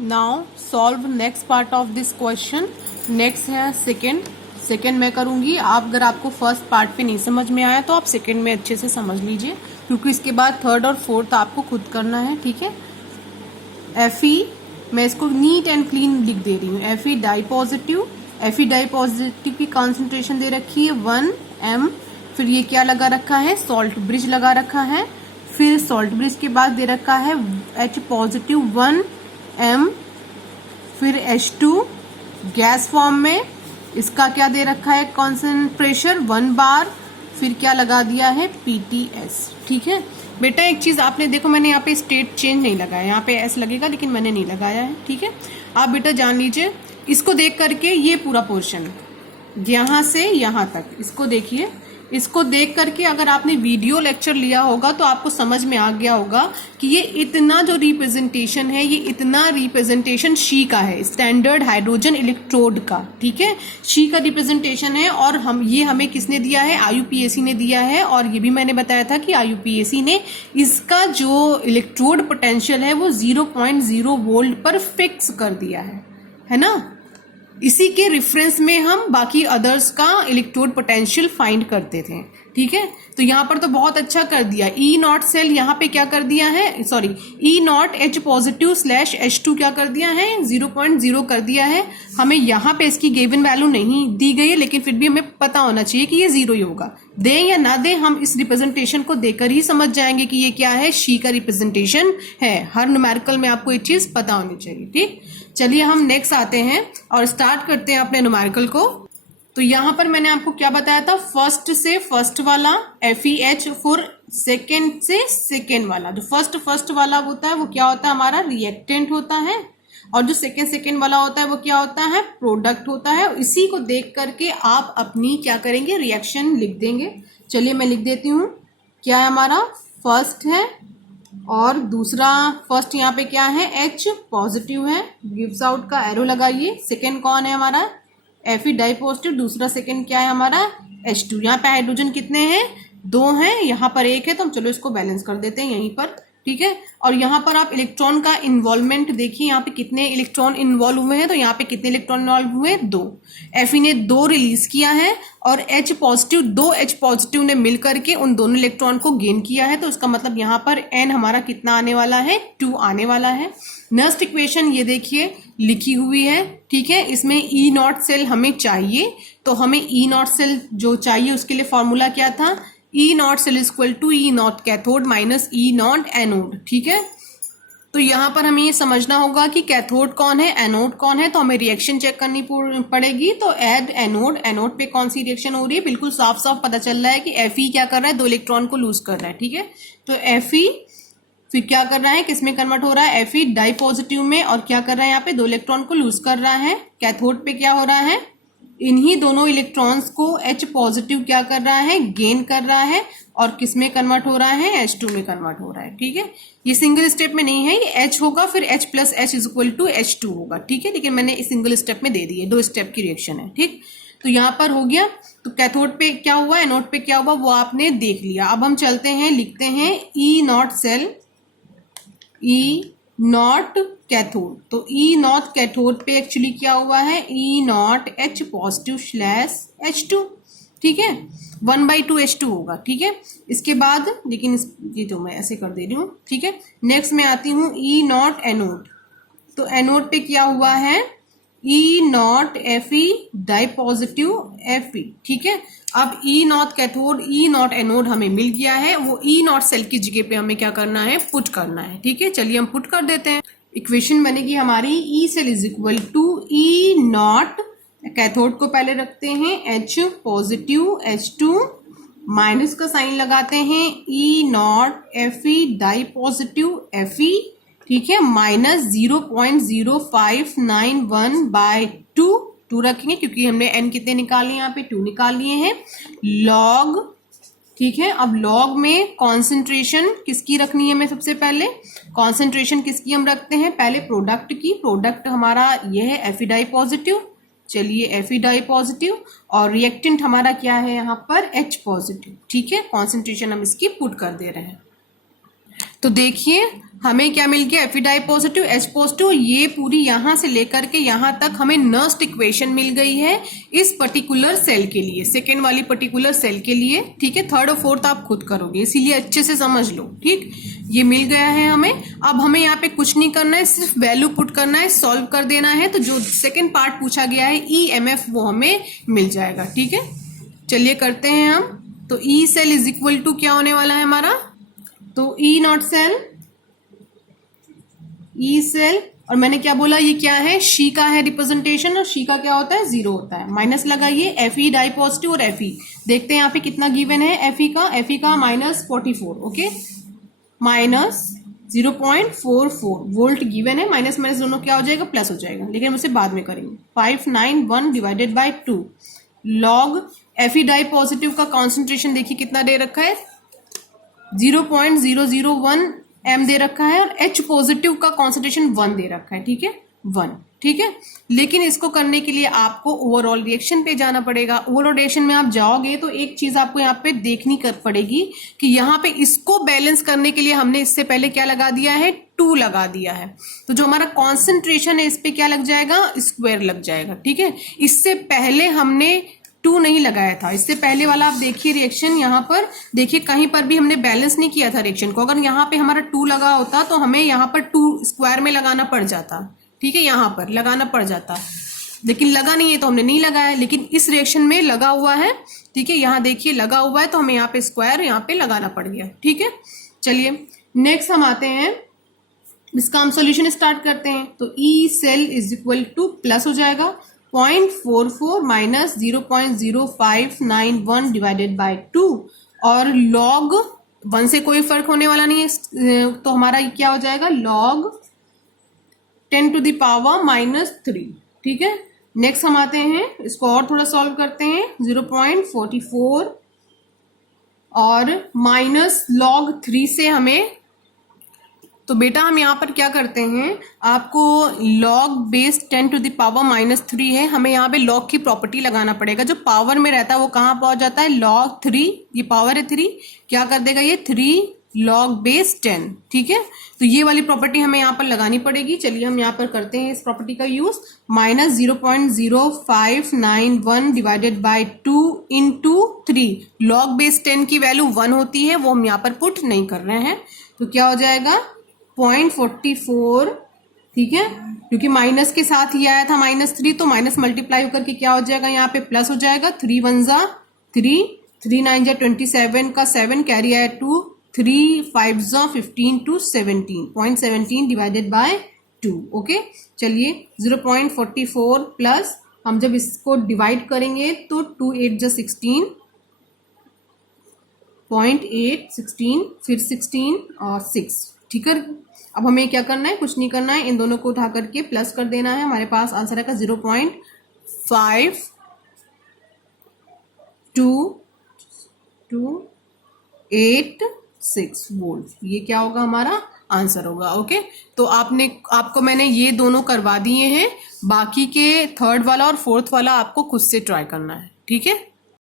Now solve next part of this question. Next है second मैं करूंगी। आप अगर आपको फर्स्ट पार्ट पे नहीं समझ में आया तो आप सेकेंड में अच्छे से समझ लीजिए, क्योंकि इसके बाद थर्ड और फोर्थ आपको खुद करना है। ठीक है। Fe, मैं इसको नीट एंड क्लीन लिख दे रही हूँ। Fe डाई पॉजिटिव की कॉन्सेंट्रेशन दे रखी है 1 m। फिर ये क्या लगा रखा है, सॉल्ट ब्रिज लगा रखा है। फिर सॉल्ट ब्रिज के बाद दे रखा है H पॉजिटिव 1 m। फिर H2 गैस फॉर्म में, इसका क्या दे रखा है, कॉन्सेंट्रेशन प्रेशर 1 बार। फिर क्या लगा दिया है, PTS। ठीक है बेटा, एक चीज आपने देखो, मैंने यहाँ पे स्टेट चेंज नहीं लगाया, यहाँ पे S लगेगा लेकिन मैंने नहीं लगाया है। ठीक है, आप बेटा जान लीजिए, इसको देख करके ये पूरा पोर्शन यहां से यहां तक इसको देखिए। इसको देख करके अगर आपने वीडियो लेक्चर लिया होगा तो आपको समझ में आ गया होगा कि ये इतना जो रिप्रेजेंटेशन है, ये इतना रिप्रेजेंटेशन शी का है, स्टैंडर्ड हाइड्रोजन इलेक्ट्रोड का। ठीक है, शी का रिप्रेजेंटेशन है। और ये हमें किसने दिया है, IUPAC ने दिया है। और ये भी मैंने बताया था कि IUPAC ने इसका जो इलेक्ट्रोड पोटेंशियल है वो 0.0 वोल्ट पर फिक्स कर दिया है ना। इसी के रेफरेंस में हम बाकी अदर्स का इलेक्ट्रोड पोटेंशियल फाइंड करते थे। ठीक है, तो यहाँ पर तो बहुत अच्छा कर दिया। E0 सेल यहाँ पे क्या कर दिया है, sorry E0 H positive slash H2 क्या कर दिया है, 0.0 कर दिया है। हमें यहाँ पे इसकी गिवन वैल्यू नहीं दी गई है, लेकिन फिर भी हमें पता होना चाहिए कि ये 0 ही होगा। दें या ना दें, हम इस रिप्रेजेंटेशन को देकर ही समझ जाएंगे कि ये क्या है, शी का रिप्रेजेंटेशन है। हर न्यूमेरिकल में आपको एक चीज पता होनी चाहिए। ठीक, चलिए हम नेक्स्ट आते हैं और स्टार्ट करते हैं अपने न्यूमेरिकल को। तो यहां पर मैंने आपको क्या बताया था, फर्स्ट से फर्स्ट वाला FeH, फिर सेकेंड से सेकेंड वाला। जो फर्स्ट वाला होता है वो क्या होता है, हमारा रिएक्टेंट होता है। और जो सेकेंड वाला होता है वो क्या होता है, प्रोडक्ट होता है। इसी को देख करके आप अपनी क्या करेंगे, रिएक्शन लिख देंगे। चलिए मैं लिख देती हूँ। क्या है हमारा, फर्स्ट है और दूसरा, फर्स्ट यहाँ पे क्या है, H पॉजिटिव है, गिव्स आउट का एरो लगाइए। सेकेंड कौन है हमारा, Fe डाई पॉजिटिव। दूसरा सेकेंड क्या है हमारा, H2। यहाँ पे हाइड्रोजन कितने हैं, 2 हैं, यहाँ पर 1 है, तो हम चलो इसको बैलेंस कर देते हैं यहीं पर। ठीक है, और यहाँ पर आप इलेक्ट्रॉन का इन्वॉल्वमेंट देखिए, यहाँ पे कितने इलेक्ट्रॉन इन्वॉल्व हुए हैं, तो यहाँ पे कितने इलेक्ट्रॉन इन्वॉल्व हुए, 2। Fe ने 2 रिलीज किया है और H पॉजिटिव, 2 H पॉजिटिव ने मिलकर के उन दोनों इलेक्ट्रॉन को गेन किया है। तो इसका मतलब यहाँ पर N हमारा कितना आने वाला है, 2 आने वाला है। नेक्स्ट इक्वेशन ये देखिए लिखी हुई है। ठीक है, इसमें E0 सेल हमें चाहिए, तो हमें E0 सेल जो चाहिए उसके लिए फॉर्मूला क्या था, E0 cell is equal to E0 cathode minus E0 anode. ठीक है, तो यहाँ पर हमें ये समझना होगा कि कैथोड कौन है, एनोड कौन है। तो हमें रिएक्शन चेक करनी पड़ेगी। तो एड एनोड, एनोड पे कौन सी रिएक्शन हो रही है, बिल्कुल साफ साफ पता चल रहा है कि Fe क्या कर रहा है, 2 इलेक्ट्रॉन को लूज कर रहा है। ठीक है, तो Fe फिर क्या कर रहा है, किसमें कन्वर्ट हो रहा है, Fe डाई पॉजिटिव में, और क्या कर रहा है, यहाँ पे 2 इलेक्ट्रॉन को लूज कर रहा है। कैथोड पे क्या हो रहा है, इन्हीं दोनों इलेक्ट्रॉन्स को H पॉजिटिव क्या कर रहा है, गेन कर रहा है, और किसमें कन्वर्ट हो रहा है, H2 में कन्वर्ट हो रहा है। ठीक है, ये सिंगल स्टेप में नहीं है, ये H होगा, फिर H plus H is equal to H2 होगा। ठीक है, लेकिन मैंने इस सिंगल स्टेप में दे दी है, 2 स्टेप की रिएक्शन है। ठीक, तो यहाँ पर हो गया। तो कैथोड पे क्या हुआ, एनोड पे क्या हुआ, वो आपने देख लिया। अब हम चलते हैं, लिखते हैं E0 सेल, E0 कैथोड। तो E0 कैथोड पे एक्चुअली क्या हुआ है, E0 H positive slash H2। ठीक है, 1/2 H2 होगा। ठीक है, इसके बाद लेकिन ये तो मैं ऐसे कर दे रही हूँ। ठीक है, नेक्स्ट में आती हूँ E0 एनोड। तो एनोड पे क्या हुआ है, E0 Fe di positive Fe। ठीक है, अब E0 कैथोड, E0 एनोड हमें मिल गया है। वो E0 सेल की जगह पे हमें क्या करना है, पुट करना है। ठीक है, चलिए हम पुट कर देते हैं। इक्वेशन बनेगी हमारी E cell is equal to E0, cathode को पहले रखते हैं H पॉजिटिव H2, माइनस का साइन लगाते हैं, E0 Fe di positive Fe। ठीक है, माइनस 0.0591/2 रखेंगे, क्योंकि हमने n कितने निकाले, यहाँ पे 2 निकाल लिए हैं, लॉग। ठीक है, अब लॉग में कॉन्सेंट्रेशन किसकी रखनी है, मैं सबसे पहले कॉन्सेंट्रेशन किसकी हम रखते हैं, पहले प्रोडक्ट की। प्रोडक्ट हमारा ये है Fe डाई पॉजिटिव। चलिए Fe डाई पॉजिटिव, और रिएक्टेंट हमारा क्या है यहाँ पर, H पॉजिटिव। ठीक है, कॉन्सेंट्रेशन हम इसकी पुट कर दे रहे हैं। तो देखिए हमें क्या मिल गया, Fe पॉजिटिव H पॉजिटिव, ये पूरी यहां से लेकर के यहां तक हमें नस्ट इक्वेशन मिल गई है इस पर्टिकुलर सेल के लिए, सेकेंड वाली पर्टिकुलर सेल के लिए। ठीक है, थर्ड और फोर्थ आप खुद करोगे, इसीलिए अच्छे से समझ लो। ठीक, ये मिल गया है हमें। अब हमें यहाँ पे कुछ नहीं करना है, सिर्फ वैल्यू पुट करना है, सॉल्व कर देना है। तो जो सेकेंड पार्ट पूछा गया है EMF वो हमें मिल जाएगा। ठीक है, चलिए करते हैं हम। तो E cell is equal to क्या होने वाला है हमारा, तो E not cell, E cell, और मैंने क्या बोला, ये क्या है, शी का है रिप्रेजेंटेशन, और शी का क्या होता है, 0 होता है। माइनस लगाइए, Fe डाई पॉजिटिव और Fe, देखते हैं यहाँ पे कितना गिवन है Fe का -44, ओके, माइनस 0.44 वोल्ट गिवन है। माइनस माइनस दोनों क्या हो जाएगा, प्लस हो जाएगा, लेकिन उसे बाद में करेंगे। 591 divided by 2 log Fe di positive का कॉन्सेंट्रेशन देखिए कितना दे रखा है, 0.001 m दे रखा है, और H पॉजिटिव का कॉन्सेंट्रेशन 1 दे रखा है। ठीक है, 1। ठीक है, लेकिन इसको करने के लिए आपको ओवरऑल रिएक्शन पे जाना पड़ेगा। ओवरऑल रिएक्शन में आप जाओगे तो एक चीज आपको यहाँ पे देखनी कर पड़ेगी कि यहाँ पे इसको बैलेंस करने के लिए हमने इससे पहले क्या लगा दिया है, 2 लगा दिया है। तो जो हमारा कॉन्सेंट्रेशन है इस पे क्या लग जाएगा, स्क्वायर लग जाएगा। ठीक है, इससे पहले हमने 2 नहीं लगाया था। इससे पहले वाला आप देखिए रिएक्शन, यहाँ पर देखिए कहीं पर भी हमने बैलेंस नहीं किया था रिएक्शन को। अगर यहाँ पे हमारा 2 लगा होता तो हमें यहाँ पर 2 स्क्वायर में लगाना पड़ जाता। ठीक है, यहाँ पर लगाना पड़ जाता, लेकिन लगा नहीं है तो हमने नहीं लगाया, लेकिन इस रिएक्शन में लगा हुआ है। ठीक है, यहाँ देखिए लगा हुआ है, तो हमें यहाँ पे स्क्वायर यहाँ पे लगाना पड़ गया। ठीक है, चलिए नेक्स्ट हम आते हैं, इसका हम सोल्यूशन स्टार्ट करते हैं। तो E cell is equal to plus हो जाएगा 0.44 माइनस 0.0591 डिवाइडेड बाय 2, और लॉग 1 से कोई फर्क होने वाला नहीं है, तो हमारा क्या हो जाएगा, लॉग 10 टू द पावर -3। ठीक है, नेक्स्ट हम आते हैं, इसको और थोड़ा सॉल्व करते हैं। 0.44 और माइनस लॉग 3 से हमें, तो बेटा हम यहाँ पर क्या करते हैं, आपको log base 10 to the power -3 है, हमें यहाँ पे log की प्रॉपर्टी लगाना पड़ेगा। जो पावर में रहता है वो कहाँ पहुंच जाता है, log 3, ये पावर है 3, क्या कर देगा ये 3 log बेस 10। ठीक है, तो ये वाली प्रॉपर्टी हमें यहाँ पर लगानी पड़ेगी। चलिए हम यहाँ पर करते हैं इस प्रॉपर्टी का use. Minus 0.0591 divided by 2 into 3, log base 10 की वैल्यू 1 होती है, वो हम यहाँ पर पुट नहीं कर रहे हैं। तो क्या हो जाएगा 0.44। ठीक है, क्योंकि माइनस के साथ ही आया था -3, तो माइनस मल्टीप्लाई होकर के क्या हो जाएगा, यहाँ पे प्लस हो जाएगा। 3 1 जा 3, 3 9 जा 27 का 7 कैरी आया 2, 3 5 जा 15 टू 17, 0.17 डिवाइडेड बाय 2। ओके, चलिए 0.44 प्लस, हम जब इसको डिवाइड करेंगे तो 2 8 जा 16, 0.8 16, फिर 16 और 6। ठीक है, अब हमें क्या करना है, कुछ नहीं करना है, इन दोनों को उठा करके प्लस कर देना है। हमारे पास आंसर आएगा 0.5286 वोल्ट। ये क्या होगा, हमारा आंसर होगा। ओके, तो आपको मैंने ये दोनों करवा दिए हैं, बाकी के थर्ड वाला और फोर्थ वाला आपको खुद से ट्राई करना है। ठीक है।